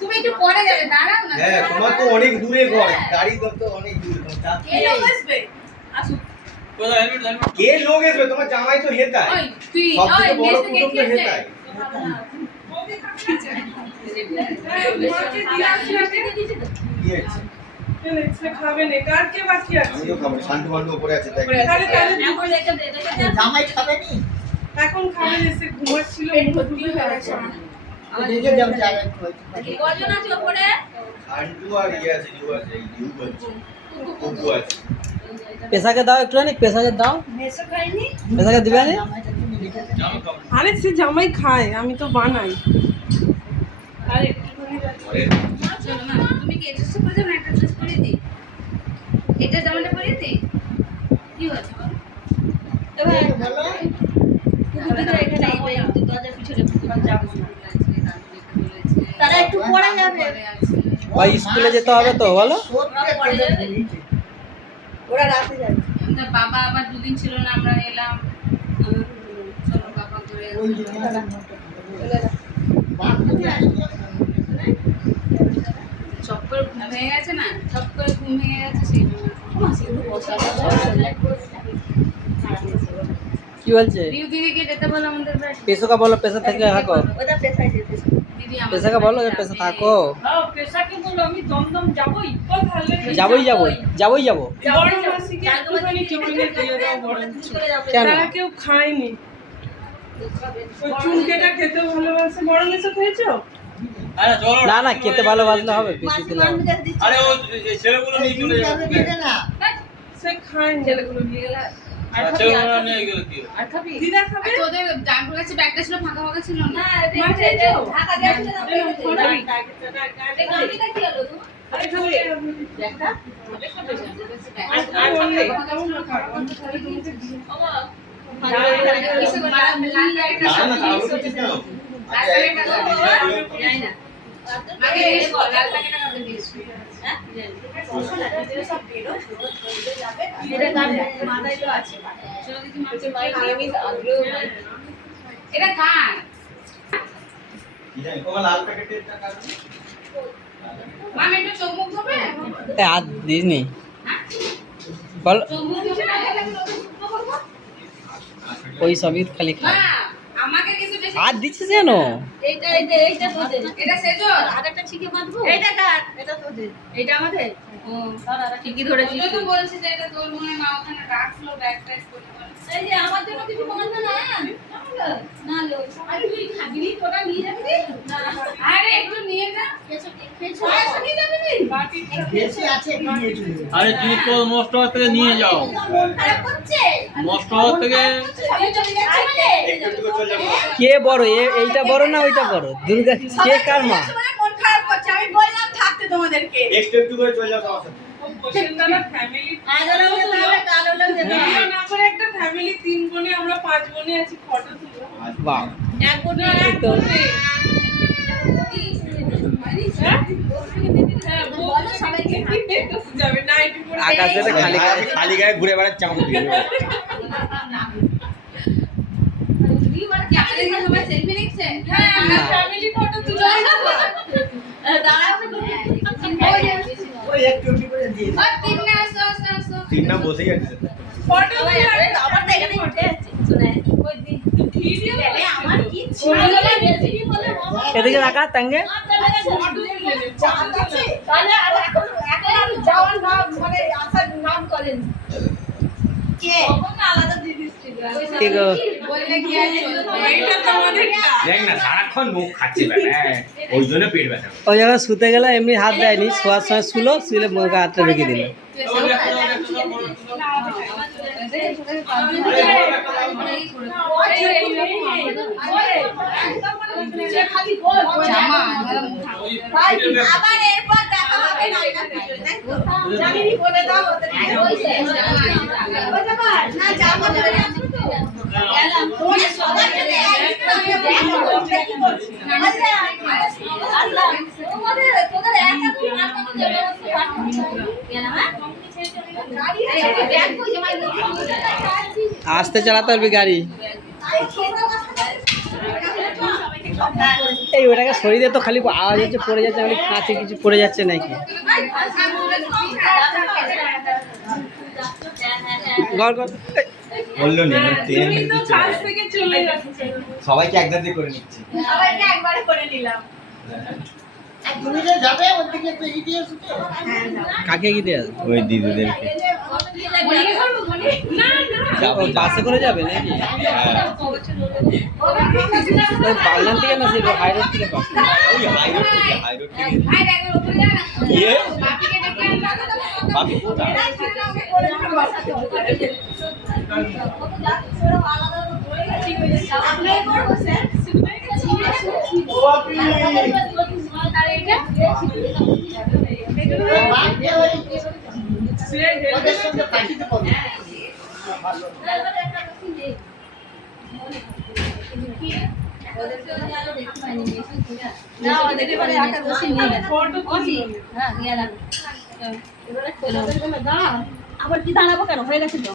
তুমি একটু পরে যাবে, দাঁড়াও না। হ্যাঁ, তোমার তো অনেক দূরে ঘর, গাড়ি তো অনেক দূরে। কে লোক আসবে? আসো। কে লোক আসবে? তোমার জামাই তো হেতায়। ওই তুই সবথেকে ওই বড় মেসে কে কুটুম তো খেয়েছে? হেতায়। কি হয়েছে? খাবে না, কার কে বাকি আছে? আমিও খাবো, শান্তু বান্ধব উপরে আছে দেখ। জামাই খাবে নি? এখন খাবে এসে ঘুমাচ্ছিল। ভর্তি হয়ে গেছে। দেখে যাও যাবে কজন আছে ওপরে? শান্তু আর ইয়ে আছে, ইউ আছে, ইউ বলছে। কুকু আছে। পেশাকে দাও একটুখানি, পেশাকে দাও। মেসে খাইনি? পেশাকে দিবে না? আরে সে জামাই খায়, আমি তো বানাই। আর একটুখানি চলো না, তুমি কি ড্রেস পরে যাবে না? একটা ড্রেস পরিয়ে দিই। এটা জামাটা পরিয়ে দিই। কি হচ্ছে বলো? এবার বলো কুকুরটা এখানে এই দরজার পিছনে যাবো না। তারা একটু পড়া যাবে। বা স্কুলে যেতে হবে তো বলো। ওরা রাতে যাবে। আমাদের বাবা আবার দুদিন ছিল না, আমরা এলাম। চলো বাবা করে ওই যে বান্ধবী আসছে। চপ করে ঘুম ভেঙে গেছে না, চপ করে ঘুম ভেঙে গেছে সেই জন্য। কি বলছে? দিদি দিদিকে যেতে বলো আমাদের বাড়ি। পেশাকে বলো পেশা থেকে থাকো। ওটা পেছাই যেতে। দিদি আমাদের পেশাকে বলো যে পেশা থাকো। হ্যাঁ, পেশাকে বলো আমি দমদম যাবই। কই ভালো যাবোই যাবো, যাবোই যাবো। বড় মাসিকে একটুখানি টিফিনে দিয়ে দাও বরঞ্চ। কেন? তারা কেউ খায়নি। ওই চুনকেটা খেতে ভালোবাসে। বড় মেসে খেয়েছো? না না, খেতে ভালোবাসলে হবে, বেশি দিলে হবে। আরে ও ছেলেগুলো নিয়ে চলে যাবে। না সে খায়নি। ছেলেগুলো নিয়ে গেলে আর খাবি? ছেলেগুলো নিয়ে গেল কি? আর খাবি? দিদা খাবে? আর তোদের জানপুর কাছে ব্যাগটা ছিল, ফাঁকা ফাঁকা ছিল না? মা খেয়েছো? ঢাকা যাচ্ছে না, এই নাও, খাবি? খাবে। এই গামলিটা কি হলো তোমার? আরে খাবে। ব্যাগটা? আর খাবে। অন্য খাবে তোমাকে দিয়ে। কিসে করে? লাল ব্যাগটা না না, তাহলে সব কিছু কেন? লাল ব্যাগটা তো যাই না। আগে এই বল, লাল ব্যাগটা কাকে দিয়েছিস? হ্যাঁ? এটা কার ব্যাগ? মাথায় তো আছে। চলো দেখি এটা কার? কি জানি, তোমার লাল প্যাকেটের টাকা আছে? মাম একটু চোখ মুখ ধোবে? হাত দিস নি বলো। চোখ মুখ ধোবে না? এটা কি লোকে শুকনো করবো? ওই সবই খালি মা, খায়। আমাকে কিন্তু বেশি হাত দিচ্ছিস কেন? এইটা তোদের। এটা সেজল। আরেকটা ছিকে বাঁধবো। এটা কার? এটা তোদের। এটা আমাদের? ও, ঠিকই ধরেছিস। তুই তো বলছিস যে এটা তোর মনে হয় মা ওখানে রাখলো ব্যাগ ট্যাগ করে। এই যে আমার জন্য কিছু বাঁধবে না। না লো, সবাই তুই খাবি নি, তোরা নিয়ে যাবি নি? না, আরে একটু নিয়ে যা। খেয়েছো? পয়সা নিয়ে যাবি নি? বেশি আছে কি নিয়ে চলে যাবে? আরে জিনিস তো নষ্ট হওয়ার থেকে নিয়ে যাও। মন খারাপ করছে? নষ্ট হওয়ার থেকে সবাই চলে যাচ্ছে মানে? একটু একটু করে চলে যাবো। কে বড়, এইটা বড় না ওইটা বড়? দুর্গা কে কার মা? মন খারাপ করছে, আমি বললাম থাকতে তোমাদেরকে। একটু একটু করে চলে যাবো আমার সাথে। বসেনদারা ফ্যামিলি। আজ হলো তাহলে কাল হলো যেতে হবে। ভিডিও না করে একটা ফ্যামিলি 3 বোনে আমরা 5 বোনে আছি, ফটো তুলো। বাহ, এক বোনে এক বোনে। হ্যাঁ, বলো সবাইকে যাবে না একটু করে। আকাশে তো খালি খালি। খালি গায়ে ঘুরে বেড়াচ্ছে আমাকে দিয়ে। কি আমাদের এখানে সবাই সেলফি নিচ্ছে? হ্যাঁ, আমরা না। ফ্যামিলি ফটো তুলো। দাঁড়াও। ওই একটু একটু করে দিয়ে দাও। আর তিন না, আসো আসো আসো। তিন না বসেই আছে। ফটো সবাই আসবে, আবার তো এখানে উঠে যাচ্ছে। শুনে ভিডিও আমার কি ছিল রেসিপি বলে বাবা। এদিকে রাখা তাঙ্গে। চাঁদ আছে? তাহলে আর এখন আর যাওয়ার নাম মানে আসার নাম করেন কে? আলাদা জিনিস ছিল। কে গো? বললে কি আছে? এইটা তোমাদেরটা। দেখ না, সারাক্ষণ মুখ খাচ্ছে বেটা, ওই জন্য পেট ব্যথা। ওই জায়গায় শুতে গেলে এমনি হাত দেয়নি, শোয়ার সময় শুলে মুখে হাতটা ঢুকে দিল। ভাই আবার এরপর দেখা হবে না এটা জামিনি বলে দাও ওদেরকে। না যাবো না আসবে তো গেলাম তোমাদের সবার জন্য কি বলছি আল্লাহ তোদের একা তুমি আর কত যাবে গেলাম হ্যাঁ গাড়ি আছে ব্যাগ কই জমা আস্তে চালাতে পারবি গাড়ি। আই খেতে বসতে এই ওটাকে শরীরে তো খালি আওয়াজ হচ্ছে পড়ে যাচ্ছে, আমি কাঁচে কিছু পড়ে যাচ্ছে নাকি? গড় গড় এই, বললো নি তুমি তো কাছ থেকে চলে যাচ্ছে। সবাইকে একদাতে করে নিচ্ছি। সবাইকে একবারে করে নিলাম। কাকে গিয়ে আসবে? ওই দিদিদেরকে যাবো বাসে করে যাবে নাকি? হ্যাঁ। ওই বাগনান থেকে না সেই হাই রোড থেকে বাস। ওই হাই রোড থেকে ভাই একবার উপরে যা না গিয়ে বাপিকে ডেকে আনবা বাপি কোথায়? না ওদেরকে পরে একটা দোষী নিয়ে গেছে। হ্যাঁ নিয়ে এলাম। আবার কি দাঁড়াবো কেন, হয়ে গেছে তো।